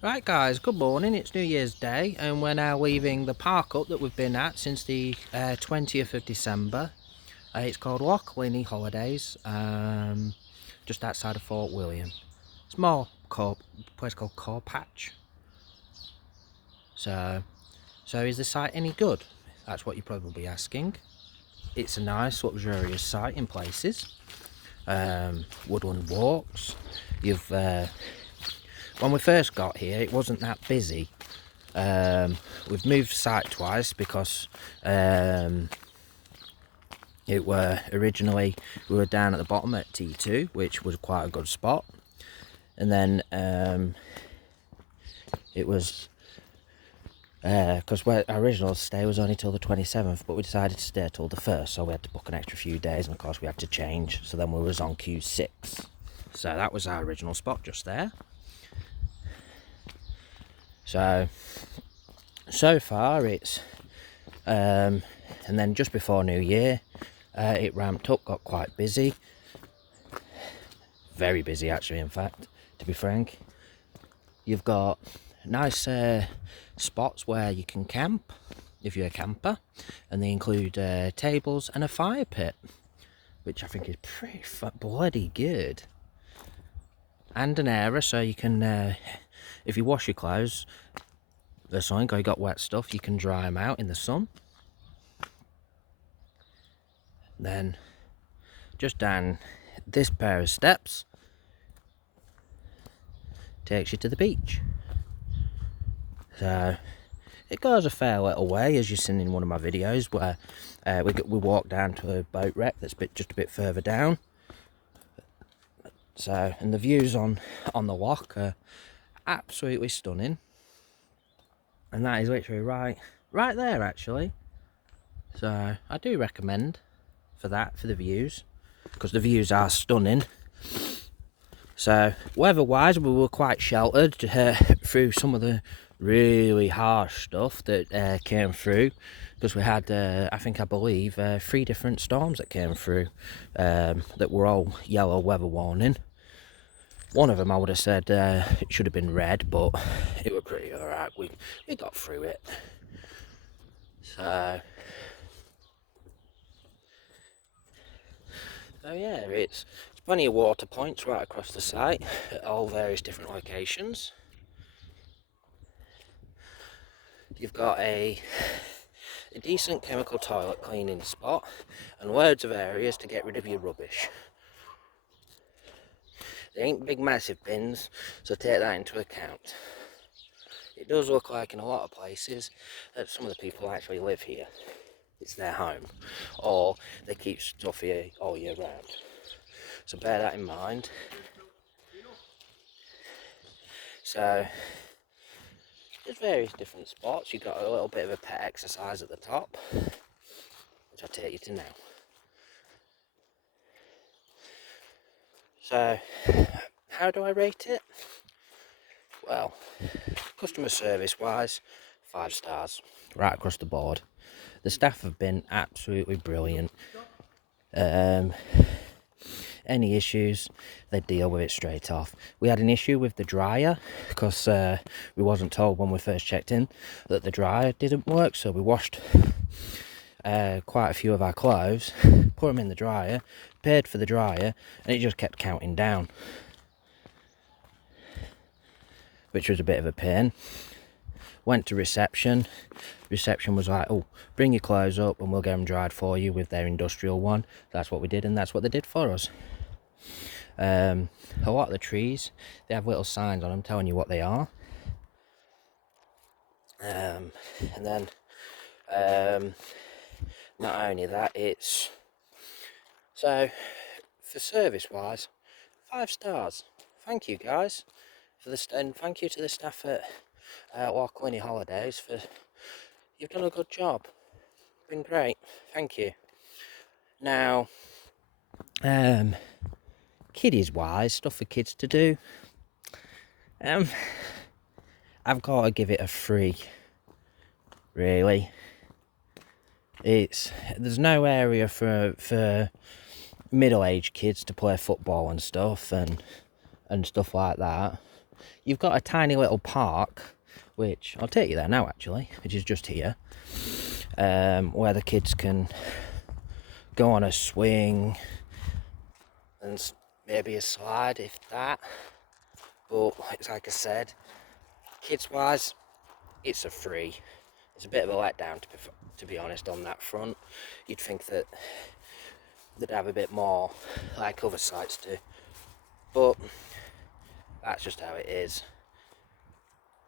Right guys, good morning, it's New Year's Day and we're now leaving the park up that we've been at since the 20th of December. It's called Linnhe Holidays, just outside of Fort William. Small place called Corpatch. So is the site any good? That's what you're probably asking. It's a nice luxurious site in places. Woodland walks. When we first got here it wasn't that busy. We've moved site twice because it were originally we were down at the bottom at T2, which was quite a good spot, and then it was because our original stay was only till the 27th, but we decided to stay till the 1st, so we had to book an extra few days, and of course we had to change, so then we was on Q6. So that was our original spot just there. So far it's and then just before New Year it ramped up, got quite busy, very busy actually, in fact, to be frank. You've got nice spots where you can camp if you're a camper, and they include tables and a fire pit, which I think is pretty bloody good, and an area so you can if you wash your clothes or something, or you got wet stuff, you can dry them out in the sun. Then just down this pair of steps takes you to the beach. So it goes a fair little way, as you've seen in one of my videos, where we walk down to a boat wreck that's just a bit further down. So, and the views on the loch are absolutely stunning, and that is literally right there actually. So I do recommend for the views, because the views are stunning. So weather-wise, we were quite sheltered through some of the really harsh stuff that came through, because we had, I believe, 3 different storms that came through that were all yellow weather warning. One of them I would have said it should have been red, but it was pretty alright. We got through it. So yeah, it's plenty of water points right across the site at all various different locations. You've got a decent chemical toilet cleaning spot and loads of areas to get rid of your rubbish. They ain't big massive bins, so take that into account. It does look like in a lot of places that some of the people actually live here. It's their home, or they keep stuff here all year round. So bear that in mind. So there's various different spots. You've got a little bit of a pet exercise at the top, which I'll take you to now. So how do I rate it? Well, customer service wise, 5 stars right across the board. The staff have been absolutely brilliant. Any issues, they deal with it straight off. We had an issue with the dryer because we wasn't told when we first checked in that the dryer didn't work, so we washed quite a few of our clothes, put them in the dryer, paid for the dryer, and it just kept counting down, which was a bit of a pain. Went to reception was like, oh, bring your clothes up and we'll get them dried for you with their industrial one. That's what we did, and that's what they did for us. A lot of the trees, they have little signs on them telling you what they are. And then not only that, it's so for service wise, 5 stars. Thank you guys for this, and thank you to the staff at Linnhe Holidays for, you've done a good job. Been great, thank you. Now kiddies wise, stuff for kids to do, I've got to give it a 3, really. There's no area for middle-aged kids to play football and stuff and stuff like that. you've got a tiny little park, which I'll take you there now actually, which is just here, where the kids can go on a swing and maybe a slide, if that. But it's like I said, kids wise, it's a free. It's a bit of a letdown, to be honest, on that front. You'd think that they'd have a bit more like other sites do, but that's just how it is.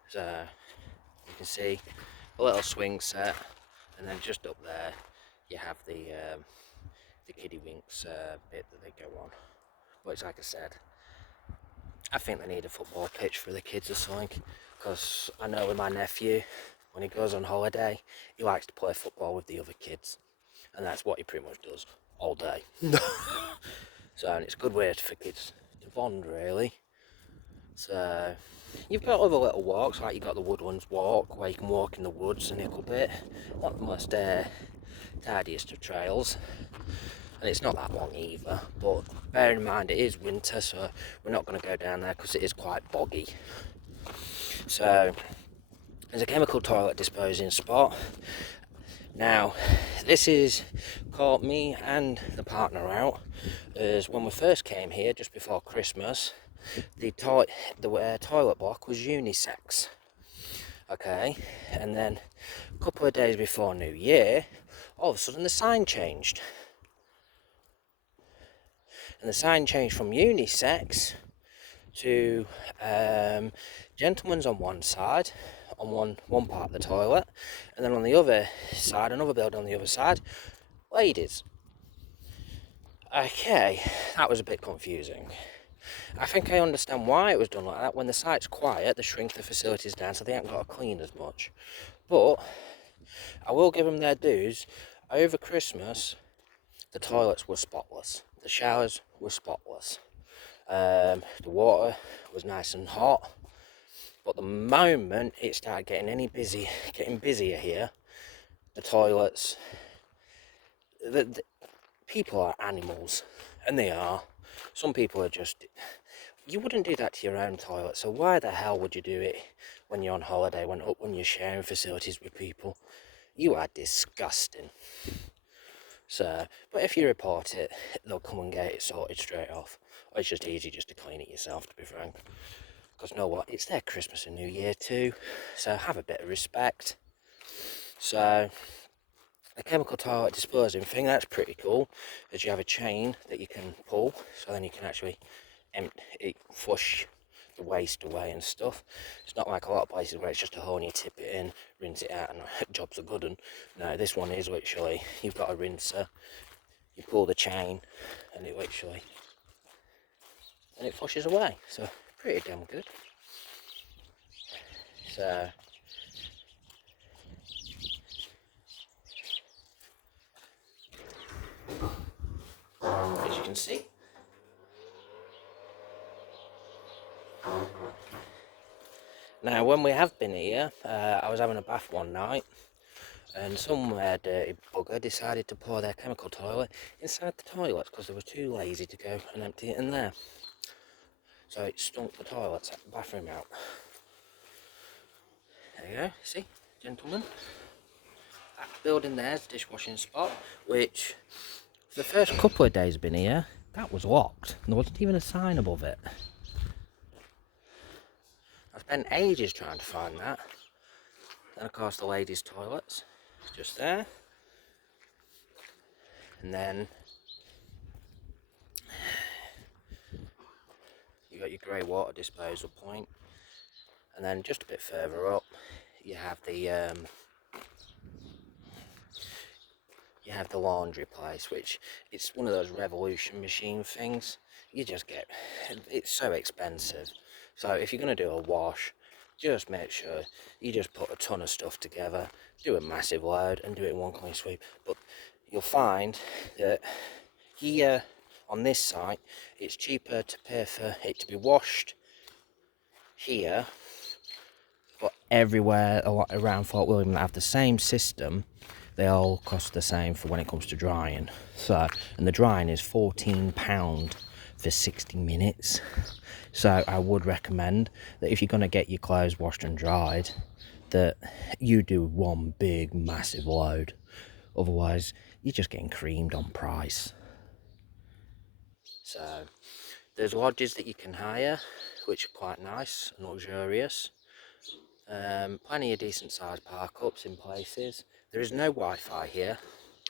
So you can see a little swing set, and then just up there you have the kiddie winks bit that they go on. But it's like I said, I think they need a football pitch for the kids or something, because I know with my nephew, when he goes on holiday, he likes to play football with the other kids, and that's what he pretty much does all day. So, and it's a good way for kids to bond, really. So you've got other little walks, like you've got the Woodlands Walk, where you can walk in the woods a little bit. Not the most tidiest of trails, and it's not that long either, but bear in mind it is winter, so we're not going to go down there because it is quite boggy. So there's a chemical toilet disposing spot. Now this is caught me and the partner out, as when we first came here just before Christmas, the toilet block was unisex. Okay, and then a couple of days before New Year, all of a sudden the sign changed. And the sign changed from unisex to gentlemen's on one side, on one part of the toilet, and then on the other side, another building on the other side, ladies. Okay, that was a bit confusing. I think I understand why it was done like that. When the site's quiet, they shrink the facilities down so they haven't got to clean as much. But I will give them their dues. Over Christmas, the toilets were spotless. The showers were spotless. The water was nice and hot. But the moment it started getting busier here, the toilets, the people are animals, and they are. Some people are just, you wouldn't do that to your own toilet, so why the hell would you do it when you're on holiday, when you're sharing facilities with people? You are disgusting. So, but if you report it, they'll come and get it sorted straight off. Or it's just easy just to clean it yourself, to be frank. Because you know what, it's their Christmas and New Year too, so have a bit of respect. So the chemical toilet disposing thing, that's pretty cool, as you have a chain that you can pull, so then you can actually flush the waste away and stuff. It's not like a lot of places where it's just a hole and you tip it in, rinse it out, and jobs are good. And no, this one is literally, you've got a rinser, you pull the chain, and it flushes away. So pretty damn good. So as you can see, now when we have been here, I was having a bath one night, and some dirty bugger decided to pour their chemical toilet inside the toilets because they were too lazy to go and empty it in there. So it stunk the toilets, the bathroom out. There you go, see, gentlemen. That building there's the dishwashing spot, which for the first couple of days I've been here, that was locked. There wasn't even a sign above it. I spent ages trying to find that. Then of course the ladies' toilets, just there. And then you got your grey water disposal point. And then just a bit further up, you have the laundry place, which it's one of those revolution machine things. You just get, it's so expensive. So if you're going to do a wash, just make sure you just put a ton of stuff together, do a massive load and do it in one clean sweep. But you'll find that here on this site, it's cheaper to pay for it to be washed here, but everywhere around Fort William that have the same system, they all cost the same for when it comes to drying. So, and the drying is £14 for 60 minutes. So I would recommend that if you're going to get your clothes washed and dried, that you do one big massive load. Otherwise you're just getting creamed on price. So there's lodges that you can hire, which are quite nice and luxurious. Plenty of decent sized park-ups in places. There is no Wi-Fi here,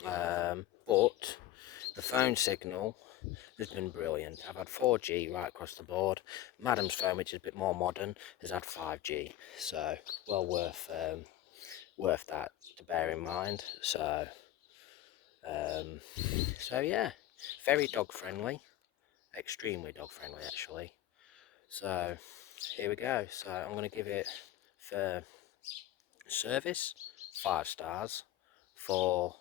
but the phone signal has been brilliant. I've had 4G right across the board. Madam's phone, which is a bit more modern, has had 5G, so well worth that to bear in mind. So yeah, very dog friendly, extremely dog friendly actually. So here we go. So I'm going to give it for service 5 stars, for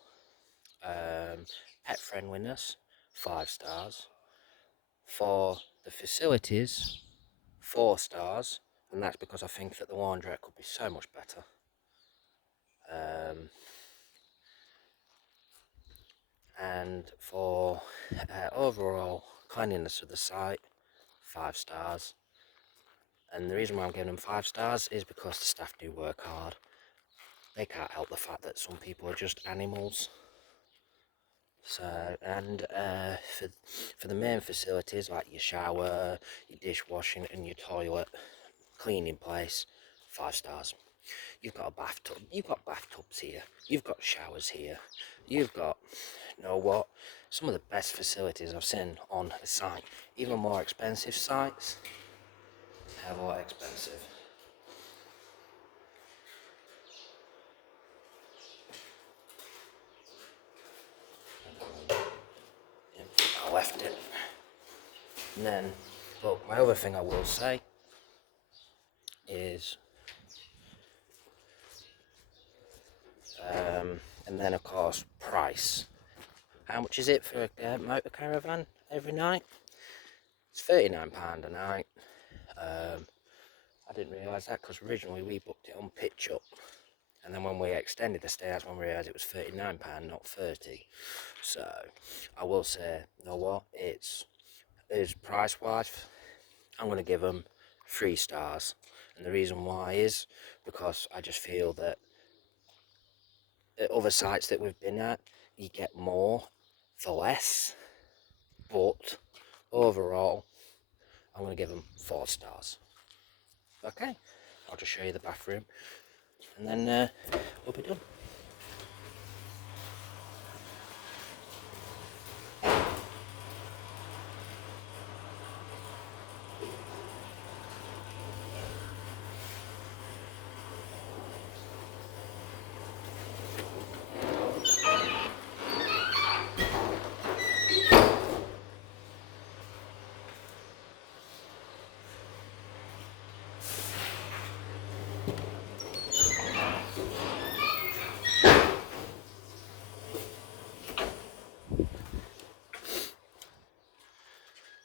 pet friendliness 5 stars, for the facilities 4 stars, and that's because I think that the laundrette could be so much better. And for overall cleanliness of the site, 5 stars. And the reason why I'm giving them 5 stars is because the staff do work hard. They can't help the fact that some people are just animals. So, and for the main facilities like your shower, your dishwashing and your toilet cleaning place, 5 stars. You've got a bathtub, you've got bathtubs here, you've got showers here, you've got, you know what, some of the best facilities I've seen on a site. Even more expensive sites, hell of a lot expensive. I left it. And then, but my other thing I will say is, and then of course price. How much is it for a motor caravan every night? It's £39 a night. I didn't realise that because originally we booked it on Pitch Up, and then when we extended the stay, that's when we realised it was £39, not 30. So I will say, you know what, it's price wise, I'm going to give them 3 stars, and the reason why is because I just feel that at other sites that we've been at, you get more for less, but overall I'm going to give them 4 stars. Okay, I'll just show you the bathroom and then we'll be done.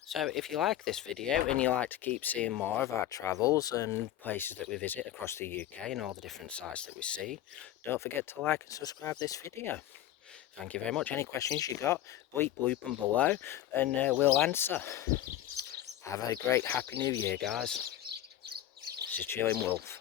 So if you like this video and you like to keep seeing more of our travels and places that we visit across the UK and all the different sites that we see, don't forget to like and subscribe this video. Thank you very much. Any questions you got, bleep them below and we'll answer. Have a great happy new year, guys. This is Chilling Wolf.